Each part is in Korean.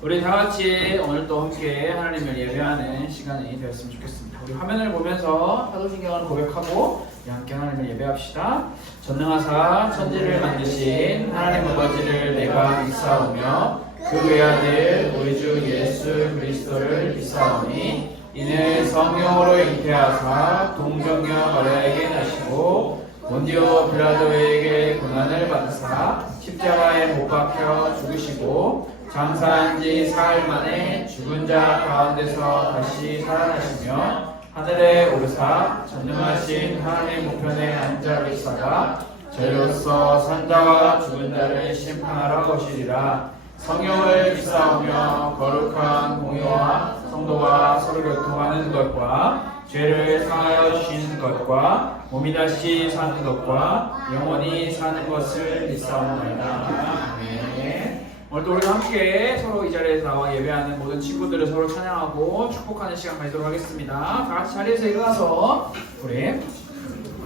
우리 다 같이 오늘도 함께 하나님을 예배하는 시간이 되었으면 좋겠습니다. 우리 화면을 보면서 사도신경을 고백하고 함께 하나님을 예배합시다. 전능하사 천지를 만드신 하나님 아버지를 내가 믿사오며 그 외아들 우리 주 예수 그리스도를 믿사오니 이는 성령으로 잉태하사 동정녀 마리아에게 나시고 본디오 빌라도에게 고난을 받으사 십자가에 못 박혀 죽으시고 장사한 지 사흘 만에 죽은 자 가운데서 다시 살아나시며 하늘에 오르사 전능하신 하나님 우편에 앉아 계시다가 저희로서 산자와 죽은 자를 심판하러 오시리라. 성령을 믿사오며 거룩한 공의와 성도가 서로 교통하는 것과 죄를 사하여 주시는 것과 몸이 다시 사는 것과 영원히 사는 것을 믿사옵나이다. 아멘. 오늘도 우리 함께 서로 이 자리에서 나와 예배하는 모든 친구들을 서로 찬양하고 축복하는 시간 가지도록 하겠습니다. 다 같이 자리에서 일어나서 우리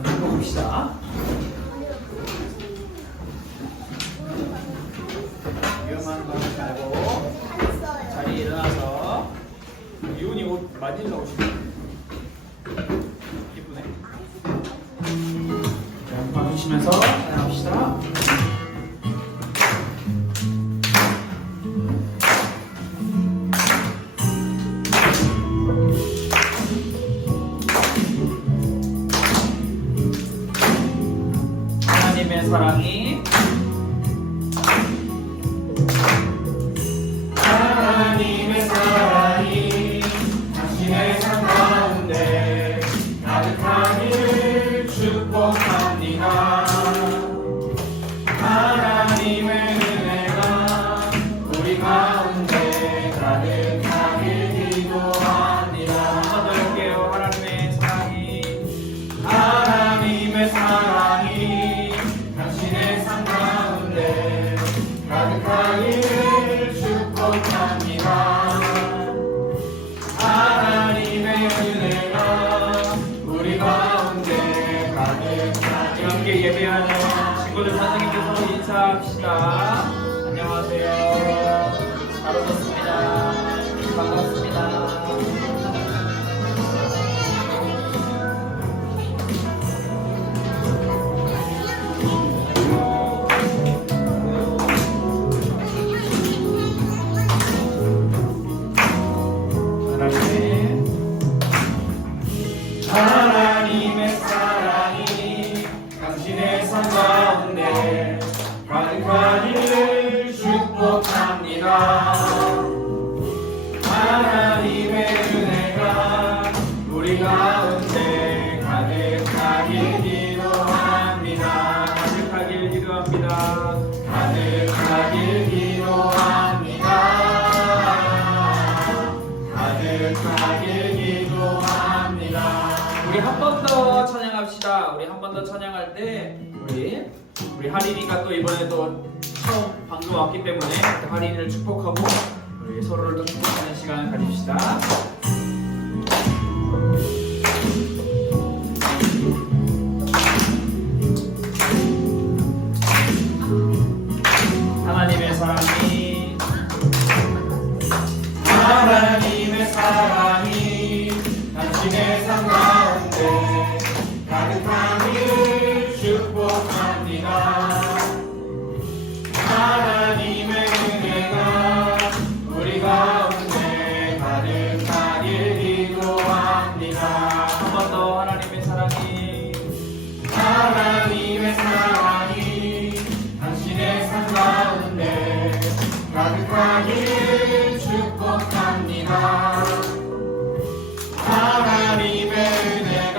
축복합시다. 위험한 거 말고 자리에 일어나서 이훈이 옷 많이 나오시네. 예쁘네. 양파 드시면서 찬양합시다. 하나님의 사랑이 당신의 삶 가운데 가득하기를 축복합니다. 하나님의 은혜가 우리 가운데 가득하길 기도합니다. 한번 더 할게요. 하나님의 사랑이 당신의 삶 가운데 가득하기를 축복합니다. 하나님의 은혜가 우리 가운데 가득하길. 함께 예배하는 친구들 선생님께서 인사합시다. 안녕하세요. 잘 오셨습니다. 반갑습니다. 하나님의 사랑이 당신의 삶 가운데 가득하기를 축복합니다. 하나님의 은혜가 우리 가운데 가득하길 기도합니다. 가득하길 기도합니다. 가득하길 기도합니다. 가득하길 기도합니다. 우리 한 번 더 찬양합시다. 우리 한 번 더 찬양할 때 우리 하린이가 또 이번에 또 처음 방송 왔기 때문에 하린이를 축복하고 우리 서로를 또 축복하는 시간을 가집시다. 하나님의 사랑이 당신의 삶 가운데 가득하기를 축복합니다. 하나님의 은혜가 우리 가운데 가득하길 기도합니다. 한 번 더 하나님의 사랑이 당신의 삶 가운데 가득하기를 축복합니다. 하나님의 은혜가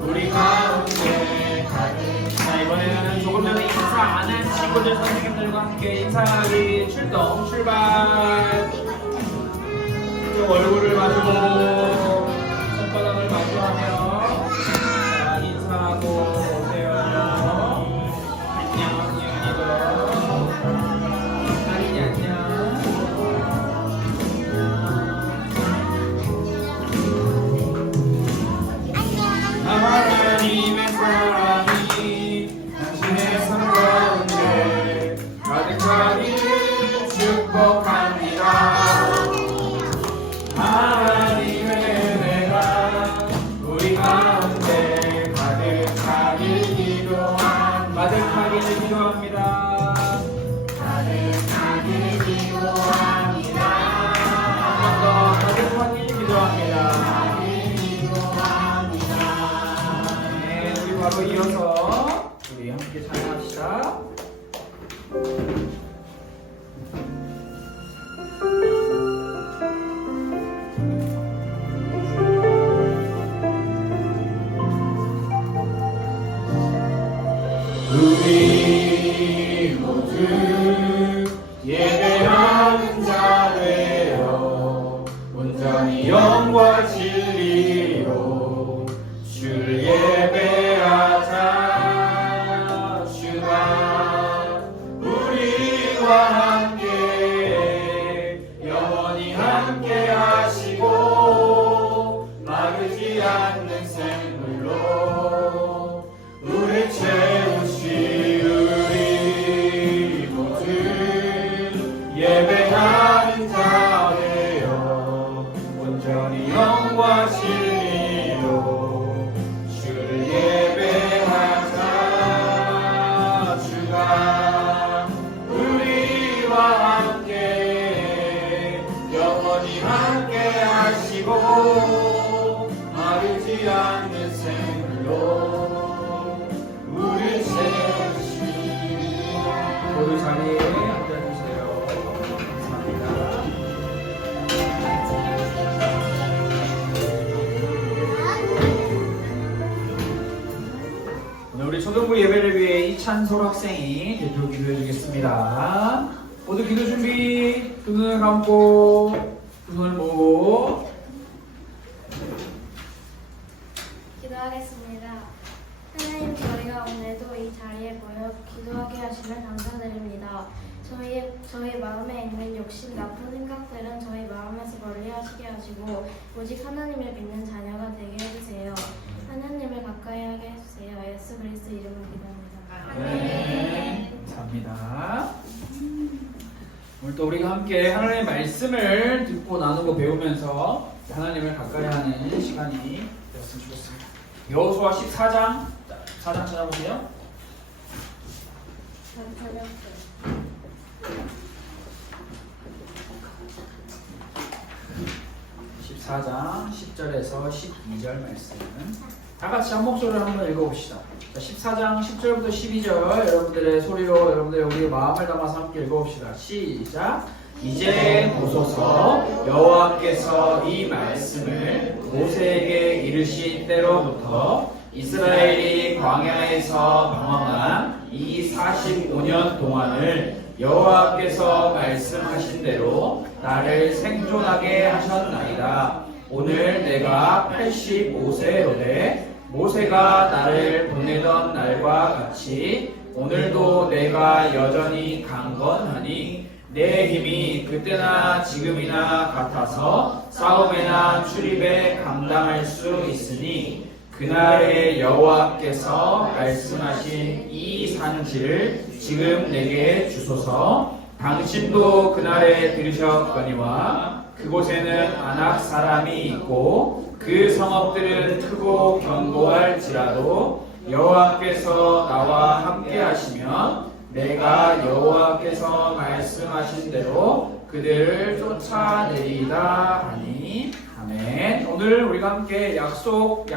우리 가운데 가득. 자, 이번에는 조금 전에 인사 안 한 친구들 선생님들과 함께 인사하기 출발. 좀 얼굴을 마주보고 손바닥을 마주하며 자, 인사하고 오세요. 안녕 이은이도. 하린이 안녕. 하나님의 사랑이 당신의 삶 가운데 가득하기를 축복합니다. 가득하기를 기도합니다. 가득하기를 기도합니다. 한 번 더 가득하기를 기도합니다. 네, 우리 바로 이어서 우리 함께 찬양합시다. 우리 모두 예배하는 자 되어 온전히 영과 진리로 주를 예배하자. 주가 우리와 함께 영원히 함께 하시고 마르지 않는 샘물로 우리 채우시. 우리 모두 예배하는 자 되어 온전히 영과 진리로 주를 예배하자. 주가 우리와 함께 영원히 함께 하시고 마르지 않는 샘물로 우리 채우시리라. 모두 자리에 앉아주세요. 감사합니다. 오늘 우리 초등부 예배를 위해 이찬솔 학생이 대표 기도해 주겠습니다. 모두 기도 준비. 두 눈을 감고 두 손을 모으고 기도하겠습니다. 하나님, 저희가 오늘도 이 자리에 모여 기도하게 하시면 감사드립니다. 저희 마음에 있는 욕심, 나쁜 생각들은 저희 마음에서 멀리 하시게 하시고 오직 하나님을 믿는 자녀가 되게 해주세요. 하나님을 가까이 하게 해주세요. 예수 그리스도 이름으로 기도합니다. 네, 감사합니다. 오늘 또 우리가 함께 하나님의 말씀을 듣고 나누고 배우면서 하나님을 가까이 하는 시간이 되었으면 좋겠습니다. 여호수아 14장 4장 찾아보세요. 14장 10절에서 12절 말씀 다 같이 한 목소리로 한번 읽어봅시다. 14장 10절부터 12절 여러분들의 소리로 여러분들의 우리 마음을 담아서 함께 읽어봅시다. 시작. 이제 보소서 여호와께서 이 말씀을 모세에게 이르신 때로부터 이스라엘이 광야에서 방황한 이 45년 동안을 여호와께서 말씀하신 대로 나를 생존하게 하셨나이다. 오늘 내가 85세로되 모세가 나를 보내던 날과 같이 오늘도 내가 여전히 강건하니 내 힘이 그때나 지금이나 같아서 싸움에나 출입에 감당할 수 있으니 그날에 여호와께서 말씀하신 이 산지를 지금 내게 주소서. 당신도 그날에 들으셨거니와 그곳에는 아낙 사람이 있고 그 성읍들은 크고 견고할지라도 여호와께서 나와 함께 하시면 내가 여호와께서 말씀하신 대로 그들을 쫓아내리다 하니. 아멘. 오늘 우리가 함께 약속이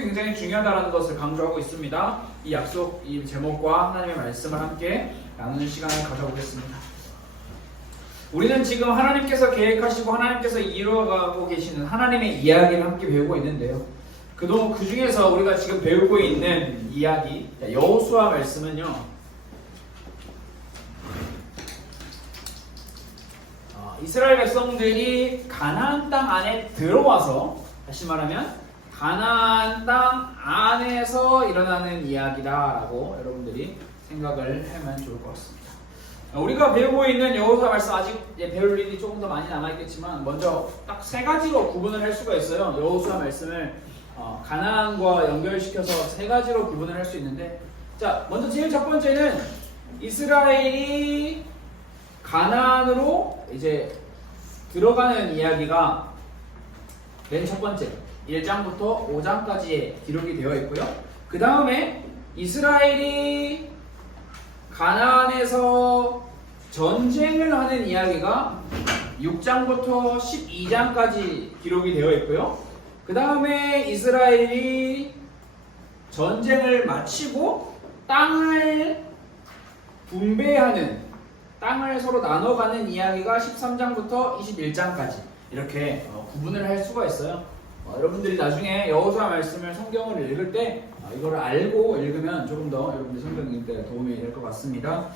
굉장히 중요하다는 것을 강조하고 있습니다. 이 약속, 이 제목과 하나님의 말씀을 함께 나누는 시간을 가져보겠습니다. 우리는 지금 하나님께서 계획하시고 하나님께서 이루어가고 계시는 하나님의 이야기를 함께 배우고 있는데요. 그 중에서 우리가 지금 배우고 있는 이야기, 여호수아 말씀은요, 이스라엘 백성들이 가나안 땅 안에 들어와서, 다시 말하면 가나안 땅 안에서 일어나는 이야기다라고 여러분들이 생각을 하면 좋을 것 같습니다. 우리가 배우고 있는 여호수아 말씀 아직 배울 일이 조금 더 많이 남아있겠지만 먼저 딱 세 가지로 구분을 할 수가 있어요. 여호수아 말씀을 가나안과 연결시켜서 세 가지로 구분을 할 수 있는데, 자, 먼저 제일 첫 번째는 이스라엘이 가나안으로 이제 들어가는 이야기가 맨 첫 번째 1장부터 5장까지의 기록이 되어 있고요. 그 다음에 이스라엘이 가나안에서 전쟁을 하는 이야기가 6장부터 12장까지 기록이 되어 있고요. 그 다음에 이스라엘이 전쟁을 마치고 땅을 분배하는, 땅을 서로 나눠가는 이야기가 13장부터 21장까지 이렇게 구분을 할 수가 있어요. 여러분들이 나중에 여호수아 말씀을 성경을 읽을 때 이거를 알고 읽으면 조금 더 여러분들 성경 읽을 때 도움이 될 것 같습니다.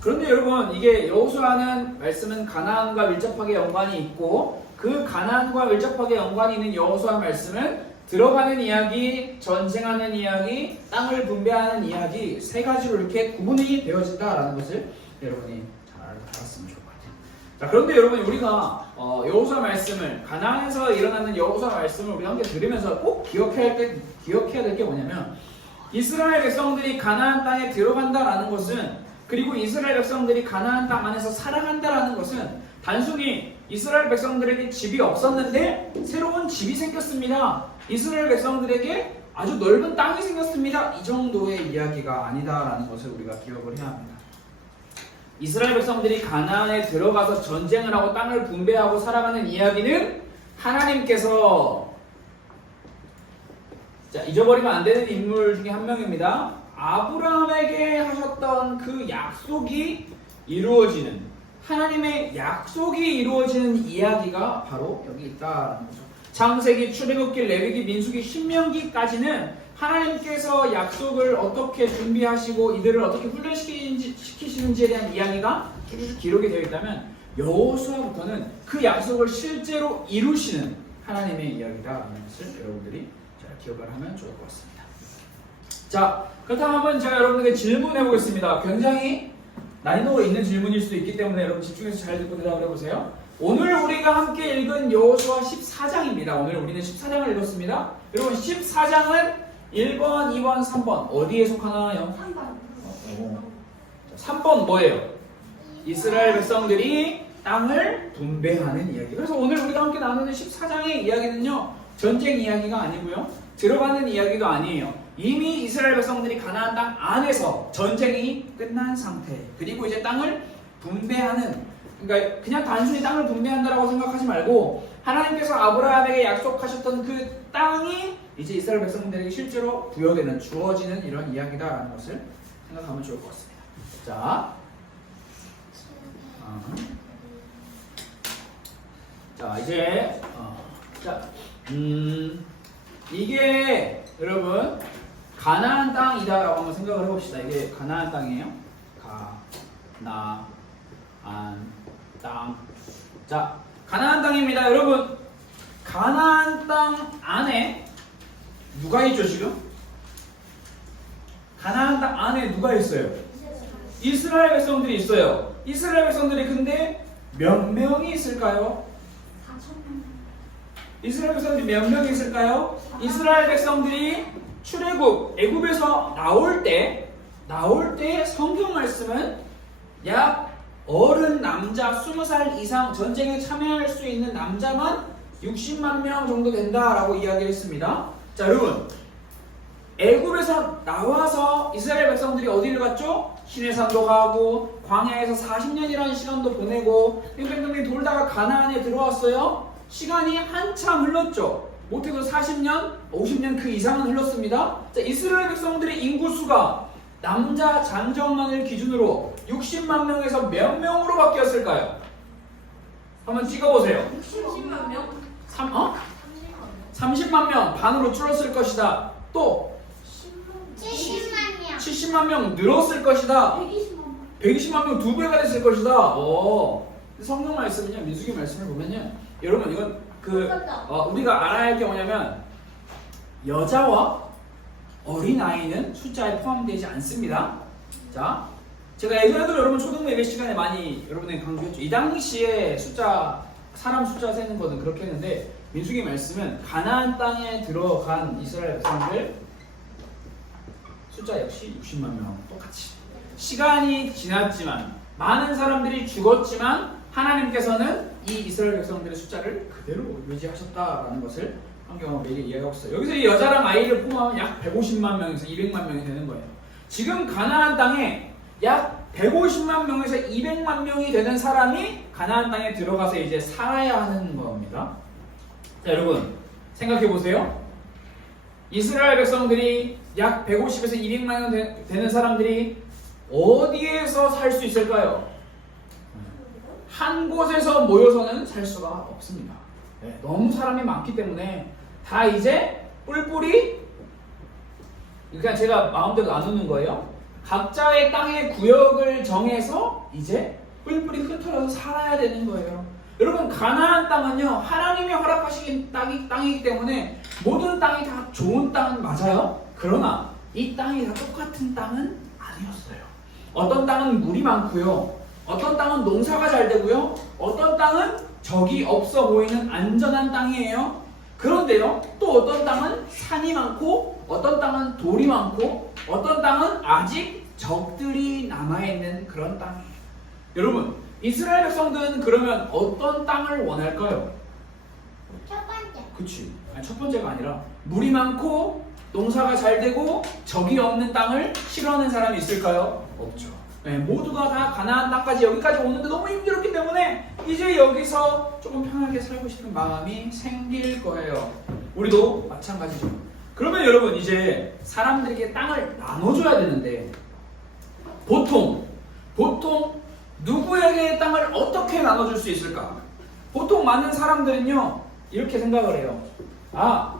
그런데 여러분, 이게 여호수아는 말씀은 가나안과 밀접하게 연관이 있고, 그 가나안과 밀접하게 연관이 있는 여호수아 말씀은 들어가는 이야기, 전쟁하는 이야기, 땅을 분배하는 이야기 세 가지로 이렇게 구분이 되어진다라는 것을 여러분이 잘 알았으면 좋을 것 같아요. 자, 그런데 여러분, 우리가 여호수아 말씀을, 가나안에서 일어나는 여호수아 말씀을 우리 함께 들으면서 꼭 기억해야 될 게 뭐냐면, 이스라엘 백성들이 가나안 땅에 들어간다라는 것은, 그리고 이스라엘 백성들이 가나안 땅 안에서 살아간다라는 것은 단순히 이스라엘 백성들에게 집이 없었는데 새로운 집이 생겼습니다, 이스라엘 백성들에게 아주 넓은 땅이 생겼습니다, 이 정도의 이야기가 아니다라는 것을 우리가 기억을 해야 합니다. 이스라엘 백성들이 가나안에 들어가서 전쟁을 하고 땅을 분배하고 살아가는 이야기는 하나님께서, 자, 잊어버리면 안 되는 인물 중에 한 명입니다. 아브라함에게 하셨던 그 약속이 이루어지는, 하나님의 약속이 이루어지는 이야기가 바로 여기 있다는 거죠. 창세기, 출애굽기, 레위기, 민수기, 신명기까지는 하나님께서 약속을 어떻게 준비하시고 이들을 어떻게 훈련시키시는지에 대한 이야기가 쭉 기록이 되어 있다면, 여호수아부터는 그 약속을 실제로 이루시는 하나님의 이야기다라는 것을 여러분들이 잘 기억을 하면 좋을 것 같습니다. 자, 그렇다면 한번 제가 여러분에게 질문해 보겠습니다. 굉장히 난이도가 있는 질문일 수도 있기 때문에 여러분 집중해서 잘 듣고 대답을 해보세요. 오늘 우리가 함께 읽은 여호수아 14장입니다. 오늘 우리는 14장을 읽었습니다. 여러분, 14장은 1번, 2번, 3번 어디에 속하나요? 3번 뭐예요? 이스라엘 백성들이 땅을 분배하는 이야기. 그래서 오늘 우리가 함께 나누는 14장의 이야기는요, 전쟁 이야기가 아니고요, 들어가는 이야기도 아니에요. 이미 이스라엘 백성들이 가나안 땅 안에서 전쟁이 끝난 상태, 그리고 이제 땅을 분배하는, 그러니까 그냥 단순히 땅을 분배한다라고 생각하지 말고 하나님께서 아브라함에게 약속하셨던 그 땅이 이제 이스라엘 백성들에게 실제로 부여되는, 주어지는 이런 이야기다라는 것을 생각하면 좋을 것 같습니다. 자, 이제 이게 여러분 가나안 땅이다라고 한번 생각을 해봅시다. 이게 가나안 땅이에요. 가나안 땅. 자, 가나안 땅입니다. 여러분, 가나안 땅 안에 누가 있죠 지금? 가나안 땅 안에 누가 있어요? 이스라엘 백성들이 있어요. 이스라엘 백성들이 근데 몇 명이 있을까요? 이스라엘 백성들이 몇 명이 있을까요? 이스라엘 백성들이 출애굽, 애굽에서 나올 때 성경 말씀은 약 어른 남자 20살 이상 전쟁에 참여할 수 있는 남자만 60만 명 정도 된다라고 이야기했습니다. 자, 여러분, 애굽에서 나와서 이스라엘 백성들이 어디를 갔죠? 시내산도 가고 광야에서 40년이라는 시간도 보내고 뺑뺑뺑 돌다가 가나안에 들어왔어요. 시간이 한참 흘렀죠. 못해도 40년, 50년 그 이상은 흘렀습니다. 자, 이스라엘 백성들의 인구수가 남자 장정만을 기준으로 60만 명에서 몇 명으로 바뀌었을까요? 한번 찍어보세요. 60만 명? 30만 명 반으로 줄었을 것이다. 또 70만 70만 명 늘었을 것이다. 120만 명 2배가 됐을 것이다. 성경 말씀은요, 민수기 말씀을 보면요, 여러분 이건 우리가 알아야 할 게 뭐냐면, 여자와 어린아이는 숫자에 포함되지 않습니다. 자, 제가 예전에도 여러분 초등 예배 시간에 많이 여러분에게 강조했죠. 이 당시에 사람 숫자 세는 것은 그렇게 했는데, 민수기 말씀은 가나안 땅에 들어간 이스라엘 백성들 숫자 역시 60만 명 똑같이. 시간이 지났지만, 많은 사람들이 죽었지만 하나님께서는 이 이스라엘 백성들의 숫자를 그대로 유지하셨다라는 것을 환경을 미리 이해하고 있어요. 여기서 이 여자랑 아이를 포함하면 약 150만 명에서 200만 명이 되는 거예요. 지금 가나안 땅에 약 150만 명에서 200만 명이 되는 사람이 가나안 땅에 들어가서 이제 살아야 하는 겁니다. 자, 여러분 생각해 보세요. 이스라엘 백성들이 약 150에서 200만 명 되는 사람들이 어디에서 살 수 있을까요? 한 곳에서 모여서는 살 수가 없습니다. 네, 너무 사람이 많기 때문에 다 이제 뿔뿔이, 그러니까 제가 마음대로 나누는 거예요. 각자의 땅의 구역을 정해서 이제 뿔뿔이 흩어져서 살아야 되는 거예요. 여러분 가나안 땅은요 하나님이 허락하신 땅이기 때문에 모든 땅이 다 좋은 땅은 맞아요. 그러나 이 땅이 다 똑같은 땅은 아니었어요. 어떤 땅은 물이 많고요, 어떤 땅은 농사가 잘 되고요, 어떤 땅은 적이 없어 보이는 안전한 땅이에요. 그런데요 또 어떤 땅은 산이 많고, 어떤 땅은 돌이 많고, 어떤 땅은 아직 적들이 남아있는 그런 땅이에요. 여러분 이스라엘 백성들은 그러면 어떤 땅을 원할까요? 첫 번째. 그치. 아니, 첫 번째가 아니라 물이 많고 농사가 잘 되고 적이 없는 땅을 싫어하는 사람이 있을까요? 없죠. 네, 모두가 다 가나안 땅까지 여기까지 오는데 너무 힘들었기 때문에 이제 여기서 조금 편하게 살고 싶은 마음이 생길 거예요. 우리도 마찬가지죠. 그러면 여러분 이제 사람들에게 땅을 나눠줘야 되는데 보통 누구에게 땅을 어떻게 나눠줄 수 있을까? 보통 많은 사람들은요 이렇게 생각을 해요. 아,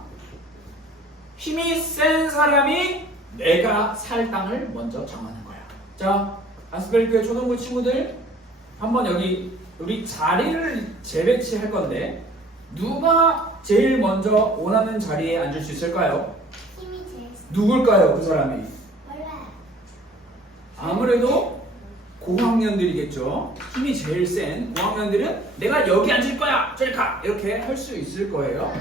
힘이 센 사람이 내가 살 땅을 먼저 정하는 거야. 자, 아스벨교회 초등부 친구들 한번 여기 우리 자리를 재배치할 건데 누가 제일 먼저 원하는 자리에 앉을 수 있을까요? 힘이 제일 누굴까요, 그 사람이? 몰라요. 아무래도 고학년들이겠죠. 힘이 제일 센 고학년들은 내가 여기 앉을 거야, 저리 가, 이렇게 할 수 있을 거예요.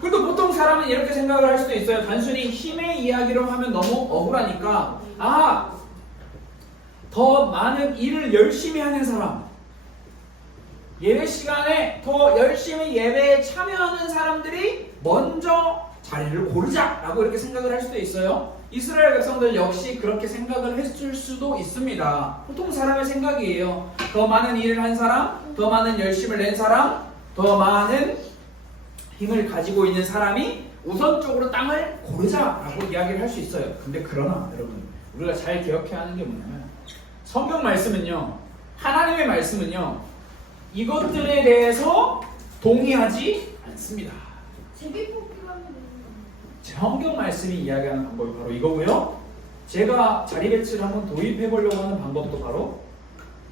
그래도 보통 사람은 이렇게 생각을 할 수도 있어요. 단순히 힘의 이야기로 하면 너무 억울하니까 더 많은 일을 열심히 하는 사람, 예배 시간에 더 열심히 예배에 참여하는 사람들이 먼저 자리를 고르자라고 이렇게 생각을 할 수도 있어요. 이스라엘 백성들 역시 그렇게 생각을 했을 수도 있습니다. 보통 사람의 생각이에요. 더 많은 일을 한 사람, 더 많은 열심을 낸 사람, 더 많은 힘을 가지고 있는 사람이 우선적으로 땅을 고르자라고 이야기를 할 수 있어요. 근데 그러나 여러분 우리가 잘 기억해야 하는 게 뭐냐면 성경 말씀은요, 하나님의 말씀은요 이것들에 대해서 동의하지 않습니다. 제비뽑기가 하면 성경 말씀이 이야기하는 방법이 바로 이거고요. 제가 자리 배치를 한번 도입해 보려고 하는 방법도 바로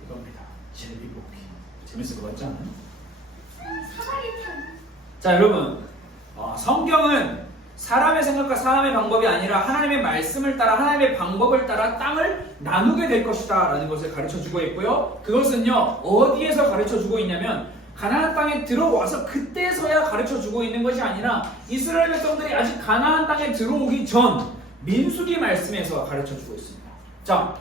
이겁니다. 제비뽑기. 재밌을 것 같지 않아요? 사다리 탄. 자, 여러분 성경은 사람의 생각과 사람의 방법이 아니라 하나님의 말씀을 따라, 하나님의 방법을 따라 땅을 나누게 될 것이다 라는 것을 가르쳐주고 있고요. 그것은요 어디에서 가르쳐주고 있냐면 가나안 땅에 들어와서 그때서야 가르쳐주고 있는 것이 아니라 이스라엘 백성들이 아직 가나안 땅에 들어오기 전 민수기 말씀에서 가르쳐주고 있습니다. 자,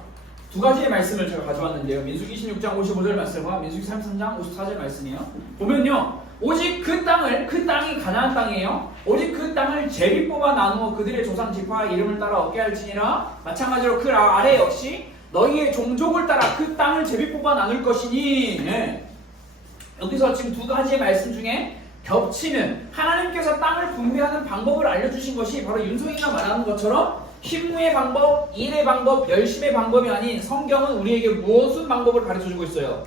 두 가지의 말씀을 제가 가져왔는데요. 민수기 26장 55절 말씀과 민수기 33장 54절 말씀이에요. 보면요 오직 그 땅이 가나안 땅이에요. 오직 그 땅을 제비 뽑아 나누어 그들의 조상 지파 이름을 따라 얻게 할지니라. 마찬가지로 그 아래 역시 너희의 종족을 따라 그 땅을 제비 뽑아 나눌 것이니. 네. 여기서 지금 두 가지의 말씀 중에 겹치는, 하나님께서 땅을 분배하는 방법을 알려주신 것이 바로 윤성이가 말하는 것처럼 힘의 방법, 일의 방법, 열심의 방법이 아닌 성경은 우리에게 무슨 방법을 가르쳐주고 있어요?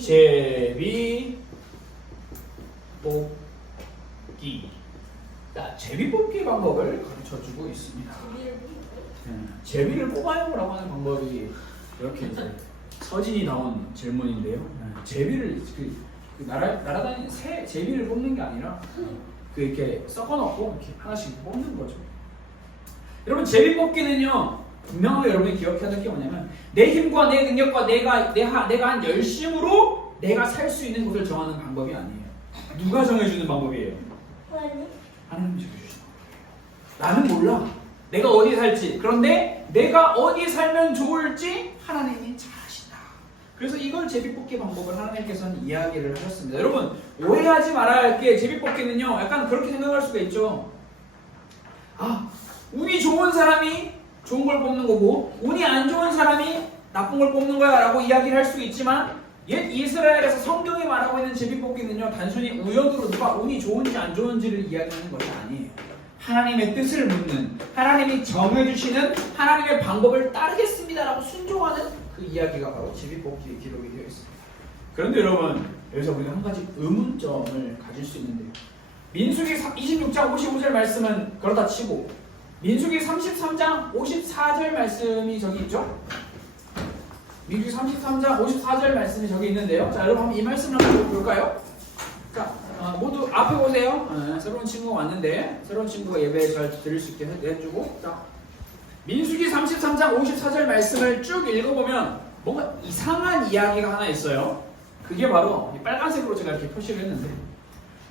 제비 뽑기. 제비 뽑기 방법을 가르쳐주고 있습니다. 제비를 뽑아요라고 하는 방법이 이렇게 이제 서진이 나온 질문인데요. 제비를 날아다니는 새 제비를 뽑는 게 아니라 이렇게 섞어놓고 이렇게 하나씩 뽑는 거죠. 여러분 제비 뽑기는요 분명하게 여러분이 기억해야 될 게 뭐냐면 내 힘과 내 능력과 내가 한 열심으로 내가 살 수 있는 곳을 정하는 방법이 아니에요. 누가 정해주는 방법이에요? 하나님이 정해주시는 방법이에요. 나는 몰라 내가 어디 살지. 그런데 내가 어디 살면 좋을지 하나님이 잘 아신다. 그래서 이걸 제비뽑기 방법을 하나님께서는 이야기를 하셨습니다. 여러분 오해하지 말아야 할 게 제비뽑기는요 약간 그렇게 생각할 수가 있죠. 아, 운이 좋은 사람이 좋은 걸 뽑는 거고 운이 안 좋은 사람이 나쁜 걸 뽑는 거야 라고 이야기를 할 수 있지만 옛 이스라엘에서 성경이 말하고 있는 제비뽑기는요 단순히 우연으로 누가 운이 좋은지 안 좋은지를 이야기하는 것이 아니에요. 하나님의 뜻을 묻는, 하나님이 정해주시는 하나님의 방법을 따르겠습니다 라고 순종하는 그 이야기가 바로 제비뽑기에 기록이 되어 있습니다. 그런데 여러분 여기서 우리가 한 가지 의문점을 가질 수 있는데요. 민수기 26장 55절 말씀은 그렇다 치고 민수기 33장 54절 말씀이 저기 있죠? 민수기 33장 54절 말씀이 저기 있는데요. 자, 여러분 한번 이 말씀을 한번 볼까요? 자, 모두 앞에 보세요. 새로운 친구가 왔는데 새로운 친구가 예배 잘 들을 수 있게 해주고. 자, 민수기 33장 54절 말씀을 쭉 읽어보면 뭔가 이상한 이야기가 하나 있어요. 그게 바로 이 빨간색으로 제가 이렇게 표시를 했는데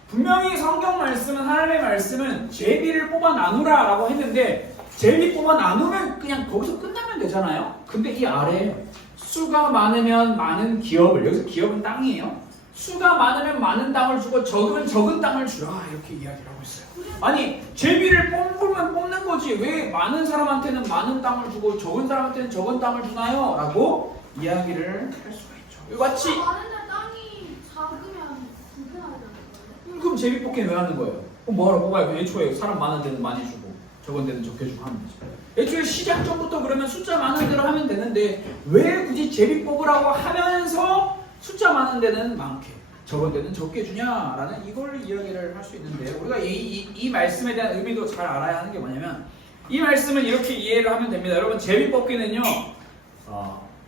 분명히 성경 말씀은 하나님의 말씀은 제비를 뽑아 나누라 라고 했는데 제비 뽑아 나누면 그냥 거기서 끝나면 되잖아요. 근데 이 아래에 수가 많으면 많은 기업을, 여기서 기업은 땅이에요. 수가 많으면 많은 땅을 주고 적으면 적은 땅을 주라 이렇게 이야기를 하고 있어요. 아니 제비를 뽑으면 뽑는 거지 왜 많은 사람한테는 많은 땅을 주고 적은 사람한테는 적은 땅을 주나요? 라고 이야기를 할 수가 있죠. 마치 많은데 땅이 작으면 불편하잖아요. 그럼 제비 뽑기는 왜 하는 거예요? 그럼 뭐하러 뽑아요? 애초에 사람 많은 데는 많이 주고 적은 데는 적게 주고 하면 되죠. 애초에 시작 전부터 그러면 숫자 많은 대로 하면 되는데 왜 굳이 제비 뽑으라고 하면서 숫자 많은 데는 많게 적은 데는 적게 주냐라는 이걸 이야기를 할 수 있는데요. 우리가 이 말씀에 대한 의미도 잘 알아야 하는 게 뭐냐면 이 말씀을 이렇게 이해를 하면 됩니다. 여러분 제비 뽑기는요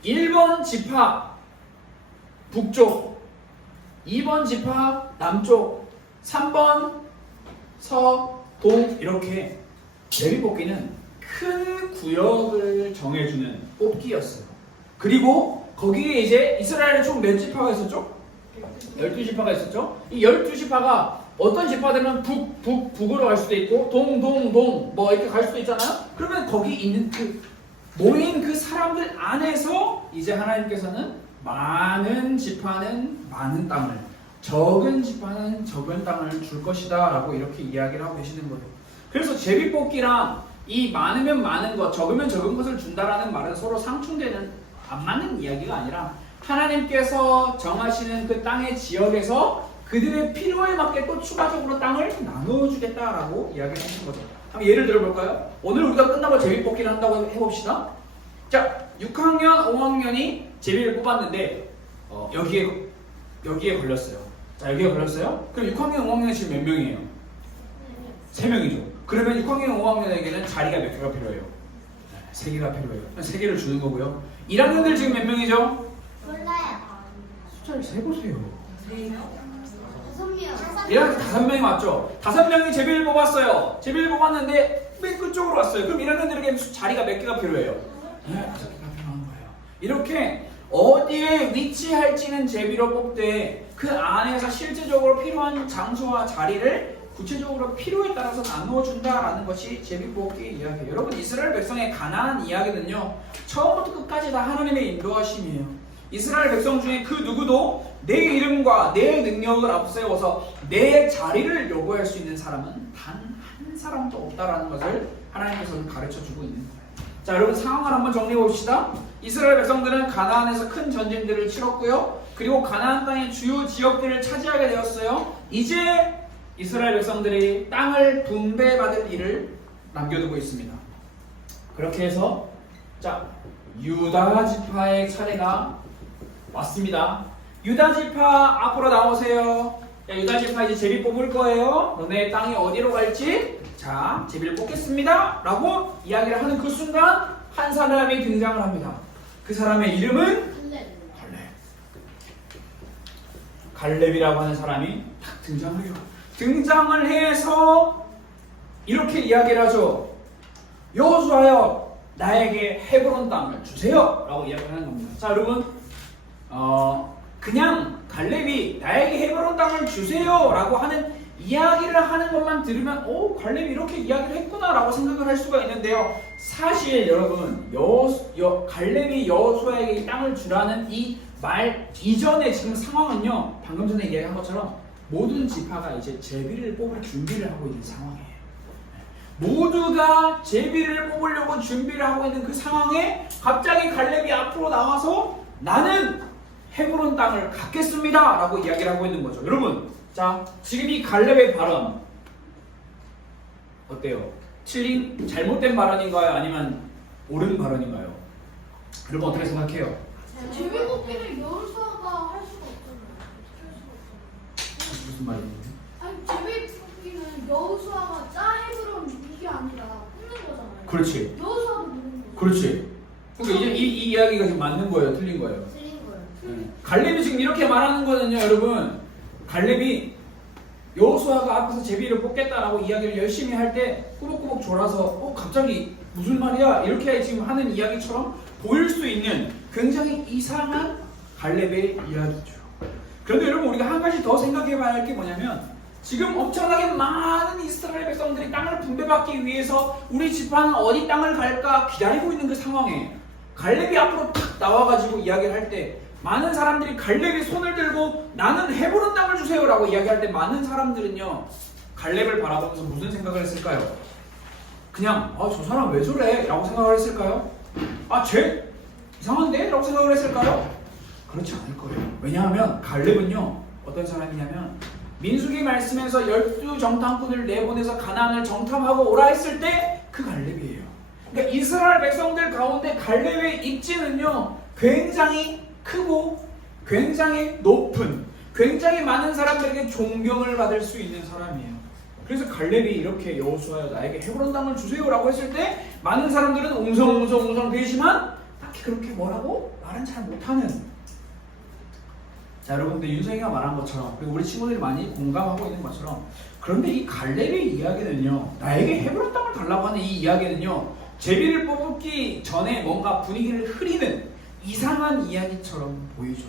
1번 지파 북쪽 2번 지파 남쪽 3번 서동 이렇게 제비 뽑기는 큰 구역을 정해주는 뽑기였어요. 그리고 거기에 이제 이스라엘에 총 몇 지파가 있었죠? 12지파가 있었죠? 이 12지파가 어떤 지파들은 북으로 갈 수도 있고 동 뭐 이렇게 갈 수도 있잖아요? 그러면 거기 있는 그 모인 그 사람들 안에서 이제 하나님께서는 많은 지파는 많은 땅을 적은 지파는 적은 땅을 줄 것이다 라고 이렇게 이야기를 하고 계시는 거예요. 그래서 제비뽑기랑 이 많으면 많은 것, 적으면 적은 것을 준다라는 말은 서로 상충되는 안 맞는 이야기가 아니라 하나님께서 정하시는 그 땅의 지역에서 그들의 필요에 맞게 또 추가적으로 땅을 나누어주겠다라고 이야기를 하신 거죠. 한번 예를 들어볼까요? 오늘 우리가 끝나고 제비뽑기를 한다고 해봅시다. 자, 6학년, 5학년이 제비를 뽑았는데 여기에 걸렸어요. 자, 여기에 걸렸어요? 그럼 6학년, 5학년이 지금 몇 명이에요? 3명이죠. 그러면 6학년, 5학년에게는 자리가 몇 개가 필요해요? 3개가 필요해요. 3개를 주는 거고요. 1학년들 지금 몇 명이죠? 몰라요. 숫자를 세보세요. 5명. 1학년 5명이 맞죠? 5명이 제비를 뽑았어요. 제비를 뽑았는데 맨 끝쪽으로 왔어요. 그럼 1학년들에게 자리가 몇 개가 필요해요? 5개가 필요한 거예요. 이렇게 어디에 위치할지는 제비로 뽑되 그 안에서 실제적으로 필요한 장소와 자리를 구체적으로 필요에 따라서 나누어준다라는 것이 제비뽑기의 이야기예요. 여러분 이스라엘 백성의 가나안 이야기는요 처음부터 끝까지 다 하나님의 인도하심이에요. 이스라엘 백성 중에 그 누구도 내 이름과 내 능력을 앞세워서 내 자리를 요구할 수 있는 사람은 단 한 사람도 없다라는 것을 하나님께서는 가르쳐주고 있는 거예요. 자, 여러분 상황을 한번 정리해 봅시다. 이스라엘 백성들은 가나안에서 큰 전쟁들을 치렀고요. 그리고 가나안 땅의 주요 지역들을 차지하게 되었어요. 이제 이스라엘 백성들이 땅을 분배받을 일을 남겨두고 있습니다. 그렇게 해서 자, 유다 지파의 차례가 왔습니다. 유다 지파 앞으로 나오세요. 자, 유다 지파 이제 제비 뽑을 거예요. 너네 땅이 어디로 갈지 자, 제비를 뽑겠습니다 라고 이야기를 하는 그 순간 한 사람이 등장을 합니다. 그 사람의 이름은 갈렙이라고 하는 사람이 딱 등장을 해요. 등장을 해서 이렇게 이야기를 하죠. 여호수아여 나에게 헤브론 땅을 주세요 라고 이야기하는 겁니다. 자, 여러분 그냥 갈렙이 나에게 헤브론 땅을 주세요 라고 하는 이야기를 하는 것만 들으면 갈렙이 이렇게 이야기를 했구나 라고 생각을 할 수가 있는데요. 사실 여러분 갈렙이 여호수아에게 이 땅을 주라는 이 말 이전에 지금 상황은요, 방금 전에 이야기한 것처럼 모든 지파가 이제 제비를 뽑을 준비를 하고 있는 상황이에요. 모두가 제비를 뽑으려고 준비를 하고 있는 그 상황에 갑자기 갈렙이 앞으로 나와서 나는 헤브론 땅을 갖겠습니다 라고 이야기를 하고 있는 거죠. 여러분, 자, 지금 이 갈렙의 발언 어때요? 틀린, 잘못된 발언인가요? 아니면 옳은 발언인가요? 여러분 어떻게 생각해요? 제비 뽑기를 여수아가 할 수가 없잖아요. 어떻게 할 수가 없잖아요. 무슨 말이에요? 아니 제비 뽑기는 여수아가 짜헤브론 이게 아니라 뽑는 거잖아요. 그렇지. 여수아도 뽑는 거죠. 그렇지. 그러니까 이제 이 이야기가 지금 맞는 거예요? 틀린 거예요? 틀린 거예요. 갈렙이 지금 이렇게 말하는 거는요, 여러분. 갈렙이 여호수아가 앞에서 제비를 뽑겠다라고 이야기를 열심히 할 때 꾸벅꾸벅 졸아서 갑자기 무슨 말이야? 이렇게 지금 하는 이야기처럼 보일 수 있는 굉장히 이상한 갈렙의 이야기죠. 그런데 여러분, 우리가 한 가지 더 생각해 봐야 할 게 뭐냐면 지금 엄청나게 많은 이스라엘 백성들이 땅을 분배받기 위해서 우리 지파는 어디 땅을 갈까 기다리고 있는 그 상황에 갈렙이 앞으로 탁 나와가지고 이야기를 할 때 많은 사람들이 갈렙이 손을 들고 나는 헤브론 땅을 주세요라고 이야기할 때 많은 사람들은요, 갈렙을 바라보면서 무슨 생각을 했을까요? 그냥 저 사람 왜 저래? 라고 생각을 했을까요? 쟤 이상한데? 라고 생각을 했을까요? 그렇지 않을 거예요. 왜냐하면 갈렙은요, 어떤 사람이냐면 민수기 말씀에서 12정탐꾼을 내보내서 가나안을 정탐하고 오라 했을 때 그 갈렙이에요. 그러니까 이스라엘 백성들 가운데 갈렙의 입지는요, 굉장히 크고 굉장히 높은, 굉장히 많은 사람들에게 존경을 받을 수 있는 사람이에요. 그래서 갈렙이 이렇게 여호수아여 나에게 헤브론 땅을 주세요라고 했을 때 많은 사람들은 웅성웅성 되지만 딱히 그렇게 뭐라고 말은 잘 못하는. 자, 여러분들 윤성이가 말한 것처럼, 그리고 우리 친구들이 많이 공감하고 있는 것처럼, 그런데 이 갈렙의 이야기는요, 나에게 헤브론 땅을 달라고 하는 이 이야기는요, 제비를 뽑기 전에 뭔가 분위기를 흐리는 이상한 이야기처럼 보이죠.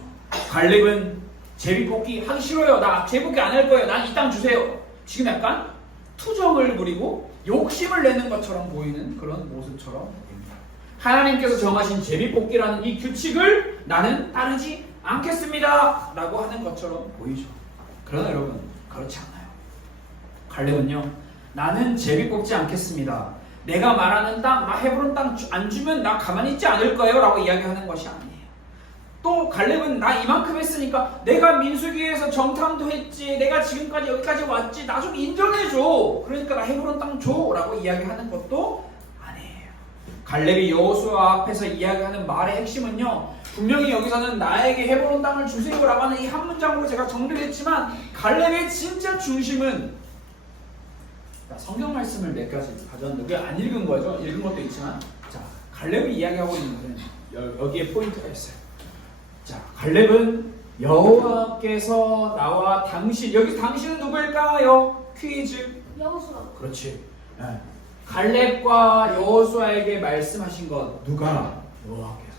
갈렙은 제비 뽑기 하기 싫어요. 나 제비 뽑기 안 할 거예요. 난 이 땅 주세요. 지금 약간 투정을 부리고 욕심을 내는 것처럼 보이는 그런 모습처럼 보입니다. 하나님께서 정하신 제비 뽑기라는 이 규칙을 나는 따르지 않겠습니다 라고 하는 것처럼 보이죠. 그러나 여러분, 그렇지 않아요. 갈렙은요, 나는 제비 뽑지 않겠습니다. 내가 말하는 땅, 나 헤브론 땅 안 주면 나 가만히 있지 않을 거예요 라고 이야기하는 것이 아니에요. 또 갈렙은 나 이만큼 했으니까 내가 민수기에서 정탐도 했지, 내가 지금까지 여기까지 왔지, 나 좀 인정해줘, 그러니까 나 헤브론 땅 줘 라고 이야기하는 것도 아니에요. 갈렙이 여호수아 앞에서 이야기하는 말의 핵심은요, 분명히 여기서는 나에게 헤브론 땅을 주세요 라고 하는 이 한 문장으로 제가 정리를 했지만 갈렙의 진짜 중심은, 성경 말씀을 몇 가지 가져왔는데 안 읽은 거죠. 읽은 것도 있지만, 자, 갈렙이 이야기하고 있는 것은 여기에 포인트가 있어요. 자, 갈렙은 여호와께서 나와 당신, 여기 당신은 누구일까요? 퀴즈. 여수아. 그렇지. 갈렙과 여호수아에게 말씀하신 것 누가? 여호와께서.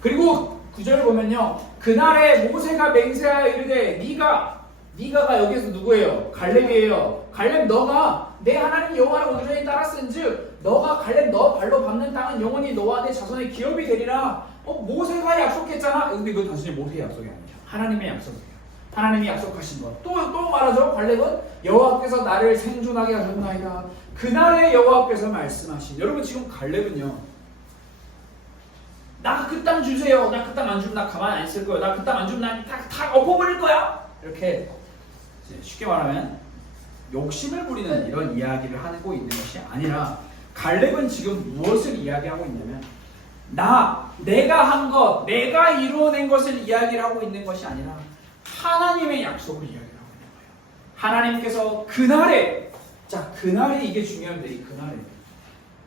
그리고 9절 보면요, 그날에 모세가 맹세하여 이르되 네가가 여기서 누구예요? 갈렙이에요. 갈렙, 너가 내 하나님 여호와를 온전히 따랐은즉 너가 갈렙 너 발로 밟는 땅은 영원히 너와 내 자손의 기업이 되리라. 모세가 약속했잖아. 근데 이건 단순히 모세의 약속이 아니죠. 하나님의 약속이에요. 하나님이 약속하신 것. 또 말하죠. 갈렙은 여호와께서 나를 생존하게 하셨나이다. 그날에 여호와께서 말씀하신. 여러분, 지금 갈렙은요, 나 그 땅 주세요. 나 그 땅 안 주면 나 가만히 안 있을 거예요. 나 그 땅 안 주면 난 다 엎어버릴 거야. 이렇게 쉽게 말하면 욕심을 부리는 이런 이야기를 하고 있는 것이 아니라, 갈렙은 지금 무엇을 이야기하고 있냐면 내가 한 것, 내가 이루어낸 것을 이야기를 하고 있는 것이 아니라 하나님의 약속을 이야기를 하고 있는 거예요. 하나님께서 그날에, 자, 그날이 이게 중요합니다.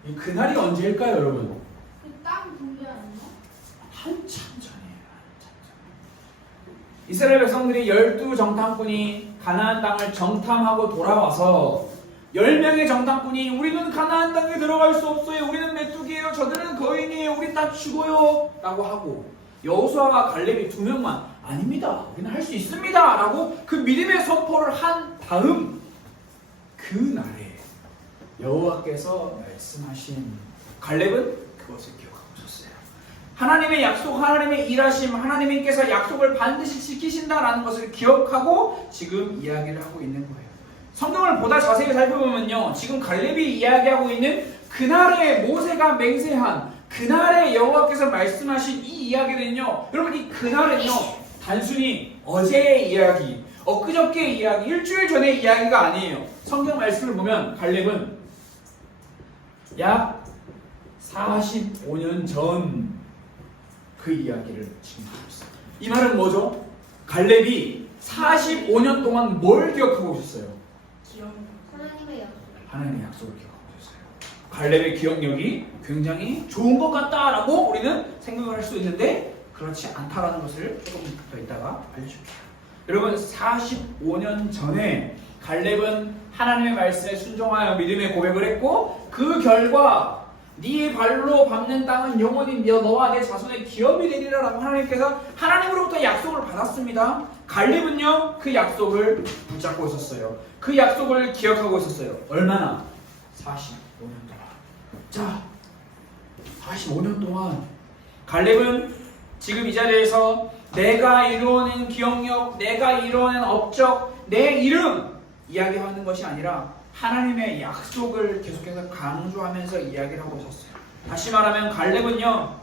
이 그날이 언제일까요, 여러분? 그 땅 분배 아니야? 한참 전이에요. 이스라엘 백성들이 12정탐꾼이 가나안 땅을 정탐하고 돌아와서 10명의 정탐꾼이 우리는 가나안 땅에 들어갈 수 없어요. 우리는 메뚜기예요. 저들은 거인이에요. 우리 다 죽어요. 라고 하고, 여호수아와 갈렙이 2명만 아닙니다. 우리는 할 수 있습니다. 라고 그 믿음의 선포를 한 다음 그 날에 여호와께서 말씀하신, 갈렙은 그것을 기억하고 있었어요. 하나님의 약속, 하나님의 일하심, 하나님께서 약속을 반드시 지키신다라는 것을 기억하고 지금 이야기를 하고 있는 거예요. 성경을 보다 자세히 살펴보면요, 지금 갈렙이 이야기하고 있는 그날의 모세가 맹세한 그날의 여호와께서 말씀하신 이 이야기는요, 여러분 이 그날은요 단순히 어제의 이야기, 엊그저께의 이야기, 일주일 전의 이야기가 아니에요. 성경 말씀을 보면 갈렙은 약 45년 전 그 이야기를 지금 하고 있어요. 이 말은 뭐죠? 갈렙이 45년 동안 뭘 기억하고 있었어요? 하나님의 약속. 하나님의 약속을 기억하고 있었어요. 갈렙의 기억력이 굉장히 좋은 것 같다라고 우리는 생각을 할 수 있는데 그렇지 않다라는 것을 조금 더 이따가 알려줄게요. 여러분 45년 전에 갈렙은 하나님의 말씀에 순종하여 믿음의 고백을 했고 그 결과 네 발로 밟는 땅은 영원히 너와 내 자손의 기업이 되리라 라고 하나님께서 하나님으로부터 약속을 받았습니다. 갈렙은요 그 약속을 붙잡고 있었어요. 그 약속을 기억하고 있었어요. 얼마나? 45년 동안. 자, 45년 동안 갈렙은 지금 이 자리에서 내가 이루어낸 기억력, 내가 이루어낸 업적, 내 이름 이야기하는 것이 아니라 하나님의 약속을 계속해서 강조하면서 이야기를 하고 있었어요. 다시 말하면 갈렙은요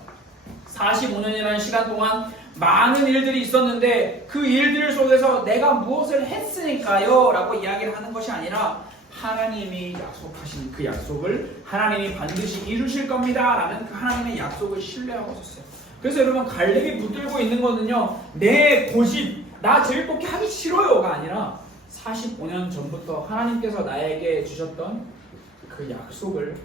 45년이라는 시간 동안 많은 일들이 있었는데 그 일들 속에서 내가 무엇을 했으니까요 라고 이야기를 하는 것이 아니라 하나님이 약속하신 그 약속을 하나님이 반드시 이루실 겁니다 라는 그 하나님의 약속을 신뢰하고 있었어요. 그래서 여러분 갈렙이 붙들고 있는 거는요 내 고집, 나 제일뽑기 하기 싫어요가 아니라 45년 전부터 하나님께서 나에게 주셨던 그 약속을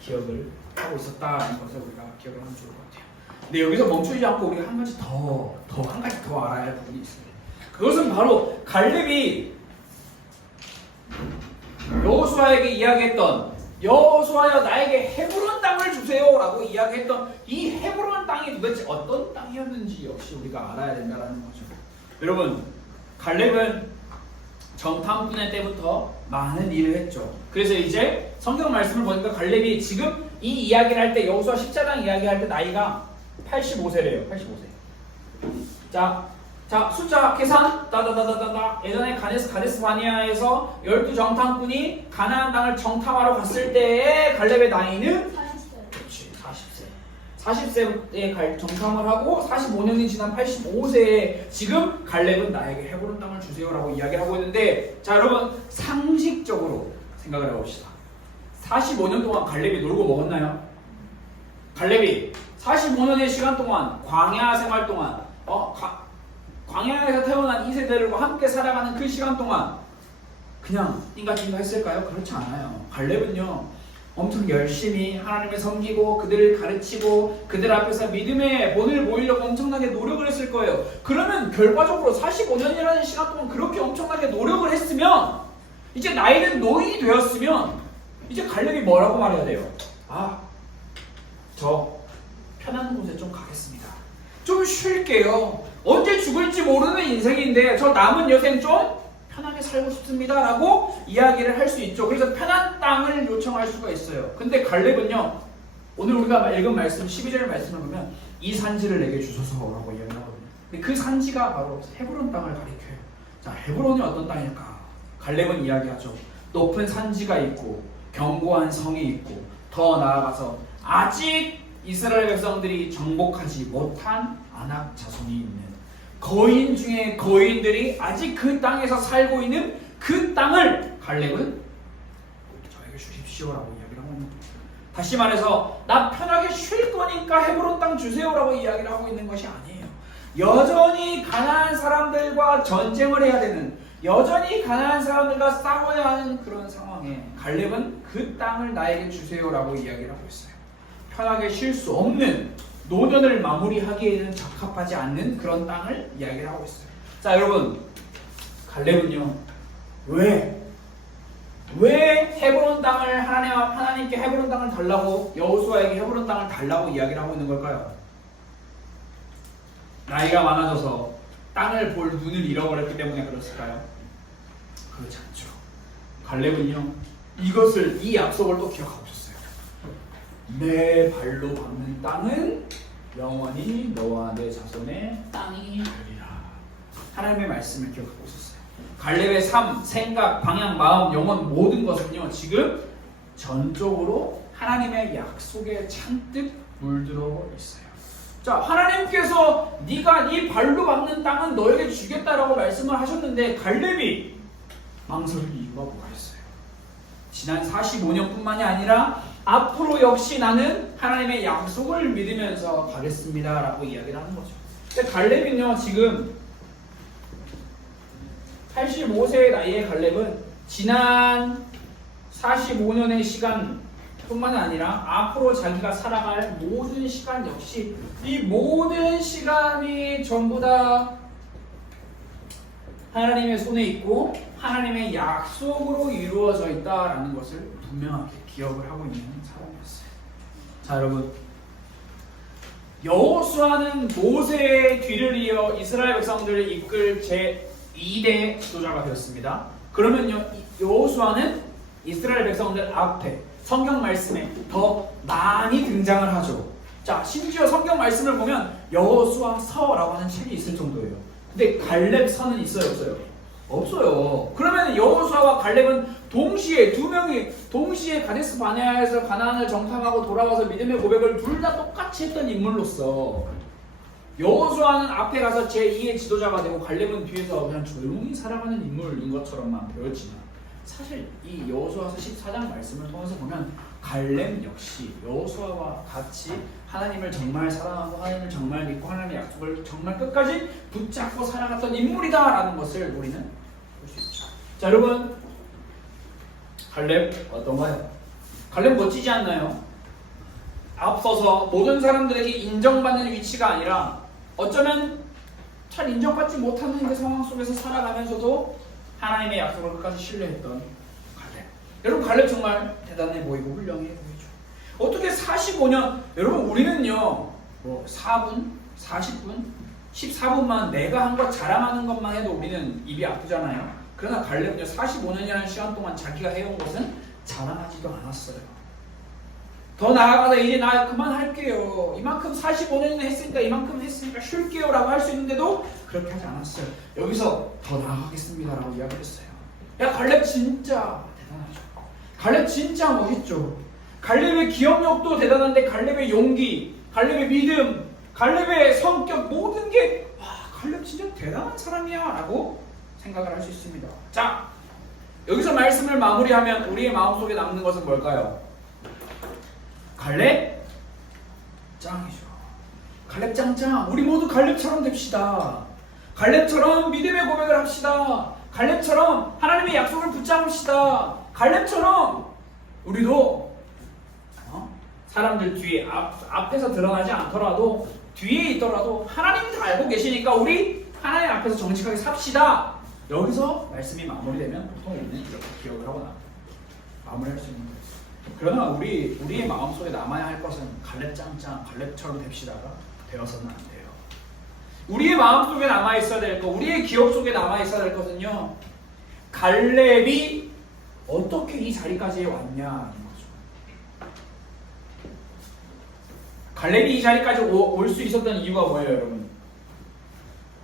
기억을 하고 있었다는 것을 우리가 기억을 하면 좋을 것 같아요. 근데 여기서 멈추지 않고 우리가 한 가지 한 가지 더 알아야 할 부분이 있습니다. 그것은 바로 갈렙이 여호수아에게 이야기했던 여호수아여 나에게 헤브론 땅을 주세요라고 이야기했던 이 헤브론 땅이 도대체 어떤 땅이었는지 역시 우리가 알아야 된다는 거죠. 여러분 갈렙은 정탐꾼의 때부터 많은 일을 했죠. 그래서 이제 성경 말씀을 보니까 갈렙이 지금 이 이야기를 할 때 여호수아 14장 이야기할 때 나이가 85세래요. 85세. 자 숫자 계산 따다다다다다. 예전에 가데스 바니아에서 12 정탐꾼이 가나안 땅을 정탐하러 갔을 때의 갈렙의 나이는 40세. 그렇지 40세에 정탐을 하고 45년이 지난 85세에 지금 갈렙은 나에게 헤브론 땅을 주세요라고 이야기를 하고 있는데 자 여러분 상식적으로 생각을 해봅시다. 45년 동안 갈렙이 놀고 먹었나요? 갈렙이 45년의 시간 동안 광야 생활 동안 광야에서 태어난 2세대들과 함께 살아가는 그 시간 동안 그냥 띵가띵가 했을까요? 그렇지 않아요. 갈렙은요 엄청 열심히 하나님을 섬기고 그들을 가르치고 그들 앞에서 믿음의 본을 보이려고 엄청나게 노력을 했을 거예요. 그러면 결과적으로 45년이라는 시간 동안 그렇게 엄청나게 노력을 했으면 이제 나이는 노인이 되었으면 이제 갈렙이 뭐라고 말해야 돼요? 저 편한 곳에 좀 가겠습니다. 좀 쉴게요. 언제 죽을지 모르는 인생인데 저 남은 여생 좀 편하게 살고 싶습니다 라고 이야기를 할 수 있죠. 그래서 편한 땅을 요청할 수가 있어요. 근데 갈렙은요 오늘 우리가 읽은 말씀 12절 말씀을 보면 이 산지를 내게 주소서라고 이야기를 하거든요. 근데 그 산지가 바로 헤브론 땅을 가리켜요. 자 헤브론이 어떤 땅일까? 갈렙은 이야기하죠. 높은 산지가 있고 견고한 성이 있고 더 나아가서 아직 이스라엘 백성들이 정복하지 못한 아낙 자손이 있는 거인 중에 거인들이 아직 그 땅에서 살고 있는 그 땅을 갈렙은 저에게 주십시오라고 이야기를 하고 있는 거죠. 다시 말해서 나 편하게 쉴 거니까 헤브론 땅 주세요라고 이야기를 하고 있는 것이 아니에요. 여전히 가난한 사람들과 전쟁을 해야 되는 여전히 가난한 사람들과 싸워야 하는 그런 상황에 갈렙은 그 땅을 나에게 주세요라고 이야기를 하고 있어요. 편하게 쉴 수 없는 노년을 마무리하기에는 적합하지 않는 그런 땅을 이야기를 하고 있어요. 자 여러분 갈렙은요 왜 헤브론 땅을 하나님께 헤브론 땅을 달라고 여호수아에게 헤브론 땅을 달라고 이야기를 하고 있는 걸까요? 나이가 많아져서 땅을 볼 눈을 잃어버렸기 때문에 그렇을까요? 그렇지 않죠. 갈렙은요 이 약속을 또 기억하고 있었어요. 내 발로 밟는 땅은 영원히 너와 내 자손의 땅이 되리라. 하나님의 말씀을 기억하고 있었어요. 갈렙의 삶, 생각, 방향, 마음, 영혼 모든 것은요 지금 전적으로 하나님의 약속에 잔뜩 물들어 있어요. 자, 하나님께서 네가 네 발로 밟는 땅은 너에게 주겠다라고 말씀을 하셨는데 갈렙이 망설일 이유가 뭐가 있어요? 지난 45년뿐만이 아니라 앞으로 역시 나는 하나님의 약속을 믿으면서 가겠습니다 라고 이야기를 하는 거죠. 근데 갈렙은요 지금 85세의 나이의 갈렙은 지난 45년의 시간 뿐만 아니라 앞으로 자기가 살아갈 모든 시간 역시 이 모든 시간이 전부 다 하나님의 손에 있고 하나님의 약속으로 이루어져 있다라는 것을 분명하게 기억을 하고 있는 사람이었어요. 자, 여러분, 여호수아는 모세의 뒤를 이어 이스라엘 백성들을 이끌 제2대 지도자가 되었습니다. 그러면요, 여호수아는 이스라엘 백성들 앞에 성경 말씀에 더 많이 등장을 하죠. 자, 심지어 성경 말씀을 보면 여호수아서라고 하는 책이 있을 정도예요. 근데 갈렙서는 있어요, 없어요? 없어요. 그러면 여호수아와 갈렙은 동시에 두 명이 동시에 가데스 바네아에서 가나안을 정탐하고 돌아와서 믿음의 고백을 둘 다 똑같이 했던 인물로서 여호수아는 앞에 가서 제2의 지도자가 되고 갈렙은 뒤에서 그냥 조용히 살아가는 인물인 것처럼만 보였지만 사실 이 여호수아서 14장 말씀을 통해서 보면 갈렙 역시 여호수아와 같이 하나님을 정말 사랑하고 하나님을 정말 믿고 하나님의 약속을 정말 끝까지 붙잡고 살아갔던 인물이다라는 것을 우리는 볼 수 있죠. 자, 여러분, 갈렙 어떤가요? 갈렙 멋지지 않나요? 앞서서 모든 사람들에게 인정받는 위치가 아니라 어쩌면 잘 인정받지 못하는 그 상황 속에서 살아가면서도 하나님의 약속을 끝까지 신뢰했던 갈렙. 여러분, 갈렙 정말 대단해 보이고 훌륭해 보이죠. 어떻게 45년, 여러분 우리는요 뭐 4분, 40분, 14분만 내가 한 것 자랑하는 것만 해도 우리는 입이 아프잖아요. 그러나 갈렙은요 45년이라는 시간 동안 자기가 해온 것은 자랑하지도 않았어요. 더 나아가서 이제 나 그만할게요. 이만큼 45년이나 했으니까 이만큼 했으니까 쉴게요 라고 할 수 있는데도 그렇게 하지 않았어요. 여기서 더 나아가겠습니다 라고 이야기했어요. 야, 갈렙 진짜 대단하죠. 갈렙 진짜 멋있죠. 갈렙의 기억력도 대단한데 갈렙의 용기, 갈렙의 믿음, 갈렙의 성격 모든 게 와, 갈렙 진짜 대단한 사람이야 라고 생각을 할 수 있습니다. 자, 여기서 말씀을 마무리하면 우리의 마음속에 남는 것은 뭘까요? 갈렙 짱이죠. 갈렙 짱짱. 우리 모두 갈렙처럼 됩시다. 갈렙처럼 믿음의 고백을 합시다. 갈렙처럼 하나님의 약속을 붙잡읍시다. 갈렙처럼 우리도 사람들 뒤에 앞에서 드러나지 않더라도 뒤에 있더라도 하나님이 다 알고 계시니까 우리 하나님 앞에서 정직하게 삽시다. 여기서 말씀이 마무리되면 보통 우리는 이렇게 기억을 하고 마무리할 수 있는 거예요. 그러나 우리의 마음속에 남아야 할 것은 갈렙 짱짱, 갈렙처럼 됩시다가 되어서는 안 돼요. 우리의 마음속에 남아 있어야 될 것, 우리의 기억 속에 남아 있어야 될 것은요, 갈렙이 어떻게 이 자리까지 왔냐는 거죠. 갈렙이 이 자리까지 올 수 있었던 이유가 뭐예요, 여러분?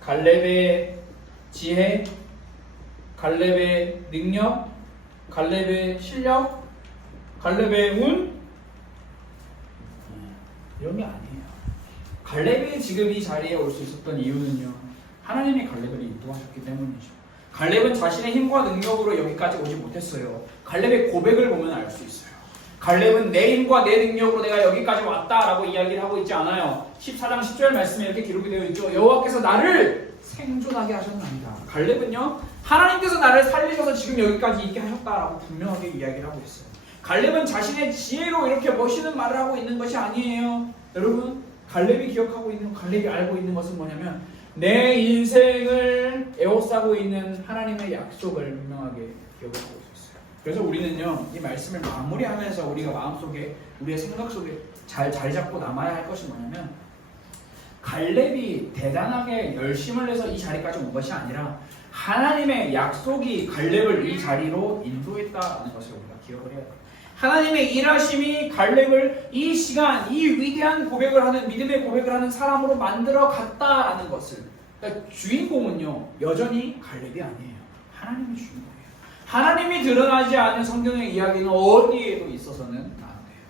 갈렙의 지혜, 갈렙의 능력, 갈렙의 실력, 갈렙의 운? 이런 게 아니에요. 갈렙이 지금 이 자리에 올 수 있었던 이유는요, 하나님이 갈렙을 인도하셨기 때문이죠. 갈렙은 자신의 힘과 능력으로 여기까지 오지 못했어요. 갈렙의 고백을 보면 알 수 있어요. 갈렙은 내 힘과 내 능력으로 내가 여기까지 왔다라고 이야기를 하고 있지 않아요. 14장 10절 말씀에 이렇게 기록이 되어 있죠. 여호와께서 나를 생존하게 하셨나이다. 갈렙은요, 하나님께서 나를 살리셔서 지금 여기까지 있게 하셨다라고 분명하게 이야기를 하고 있어요. 갈렙은 자신의 지혜로 이렇게 멋있는 말을 하고 있는 것이 아니에요. 여러분, 갈렙이 기억하고 있는, 갈렙이 알고 있는 것은 뭐냐면 내 인생을 에워싸고 있는 하나님의 약속을 분명하게 기억을 하고 있었어요. 그래서 우리는요, 이 말씀을 마무리하면서 우리가 마음속에, 우리의 생각 속에 잘 자리 잡고 남아야 할 것이 뭐냐면, 갈렙이 대단하게 열심을 내서 이 자리까지 온 것이 아니라 하나님의 약속이 갈렙을 이 자리로 인도했다는 것을 우리가 기억을 해야 돼요. 하나님의 일하심이 갈렙을 이 시간, 이 위대한 고백을 하는, 믿음의 고백을 하는 사람으로 만들어 갔다라는 것을. 그러니까 주인공은요, 여전히 갈렙이 아니에요. 하나님이 주인공이에요. 하나님이 드러나지 않은 성경의 이야기는 어디에도 있어서는 안 돼요.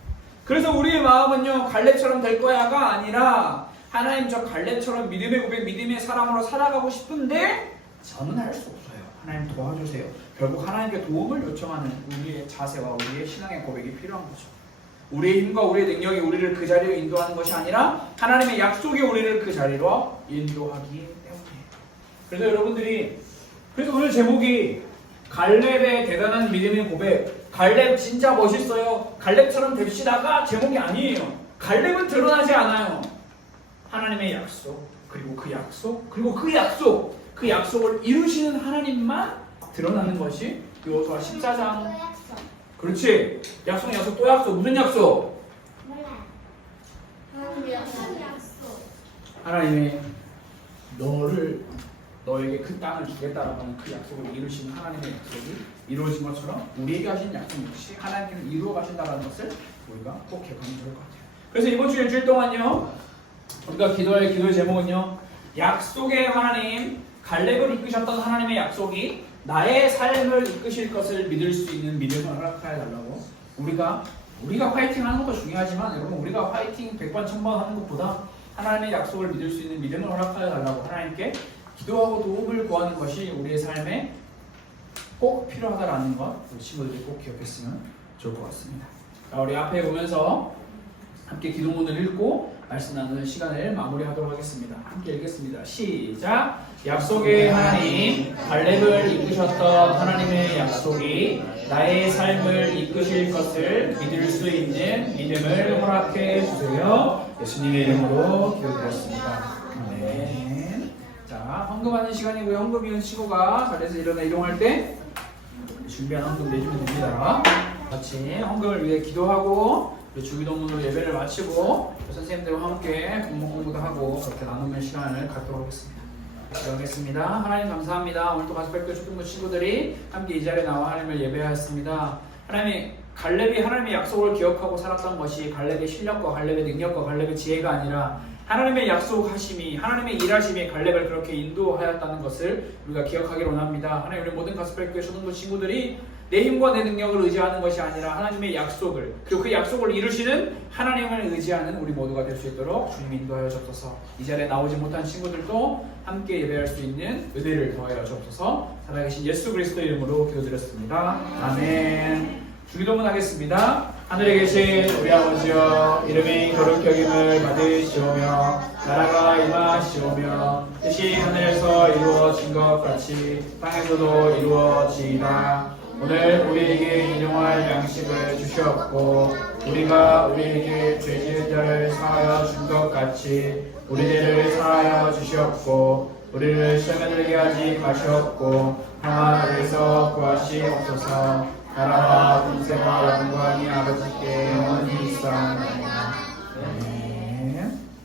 그래서 우리의 마음은요, 갈렙처럼 될 거야가 아니라 하나님 저 갈렙처럼 믿음의 고백, 믿음의 사람으로 살아가고 싶은데 저는 할 수 없어요. 하나님 도와주세요. 결국 하나님께 도움을 요청하는 우리의 자세와 우리의 신앙의 고백이 필요한 거죠. 우리의 힘과 우리의 능력이 우리를 그 자리로 인도하는 것이 아니라 하나님의 약속이 우리를 그 자리로 인도하기 때문이에요. 그래서 여러분들이, 그래서 오늘 제목이 갈렙의 대단한 믿음의 고백, 갈렙 진짜 멋있어요, 갈렙처럼 됩시다가 제목이 아니에요. 갈렙은 드러나지 않아요. 하나님의 약속, 그리고 그 약속, 그리고 그 약속, 그 약속을 이루시는 하나님만 드러나는 것이 여호수아 14장. 그렇지. 약속, 약속, 또 약속. 무슨 약속? 하나님이 너에게 그 땅을 주겠다라고 하는 그 약속을 이루시는 하나님의 약속이 이루어진 것처럼 우리에게 하신 약속 역시 하나님께서 이루어 가신다는 것을 우리가 꼭 기억하면 좋을 것 같아요. 그래서 이번 주 일주일 동안요, 우리가 기도의 제목은요, 약속의 하나님, 갈렙을 이끄셨던 하나님의 약속이 나의 삶을 이끄실 것을 믿을 수 있는 믿음을 허락하여 달라고. 우리가 화이팅 하는 것도 중요하지만 여러분, 우리가 화이팅 100번 1000번 하는 것보다 하나님의 약속을 믿을 수 있는 믿음을 허락하여 달라고 하나님께 기도하고 도움을 구하는 것이 우리의 삶에 꼭 필요하다라는 것, 우리 친구들이 꼭 기억했으면 좋을 것 같습니다. 자, 우리 앞에 보면서 함께 기도문을 읽고 말씀 나누는 시간을 마무리하도록 하겠습니다. 함께 읽겠습니다. 시작. 약속의 하나님, 갈렙을 이끄셨던 하나님의 약속이 나의 삶을 이끄실 것을 믿을 수 있는 믿음을 허락해 주세요. 예수님의 이름으로 기도드렸습니다. 아멘. 자, 헌금하는 시간이고요. 헌금 이은 친구가 자리에서 일어나 이동할 때 준비한 헌금 내주면 됩니다. 같이 헌금을 위해 기도하고 주기도문으로 예배를 마치고 선생님들과 함께 본문 공부도 하고 그렇게 나누는 시간을 갖도록 하겠습니다. 기도하겠습니다. 하나님 감사합니다. 오늘도 가스백교 초등부 친구들이 함께 이 자리에 나와 하나님을 예배하였습니다. 하나님이 갈렙이 하나님의 약속을 기억하고 살았던 것이 갈렙의 실력과 갈렙의 능력과 갈렙의 지혜가 아니라 하나님의 약속하심이, 하나님의 일하심이 갈렙을 그렇게 인도하였다는 것을 우리가 기억하기를 원합니다. 하나님, 우리 모든 가스백교 초등부 친구들이 내 힘과 내 능력을 의지하는 것이 아니라 하나님의 약속을, 그리고 그 약속을 이루시는 하나님을 의지하는 우리 모두가 될 수 있도록 주님 인도하여 주옵소서. 이 자리에 나오지 못한 친구들도 함께 예배할 수 있는 은혜를 더하여 주옵소서. 살아계신 예수 그리스도 이름으로 기도드렸습니다. 아멘. 주기도문 하겠습니다. 하늘에 계신 우리 아버지여, 이름이 거룩히 여김을 받으시오며 나라가 임하시오며 뜻이 하늘에서 이루어진 것 같이 땅에서도 이루어지이다. 오늘 우리에게 일용할 양식을 주시옵고 우리가 우리에게 죄 지은 자를 사하여 준 것 같이 우리 죄를 사하여 주시옵고 우리를 시험에 들게 하지 마시옵고 다만 우리에서 구하시옵소서. 나라와 권세와 영광이 아버지께 영원히 있사오니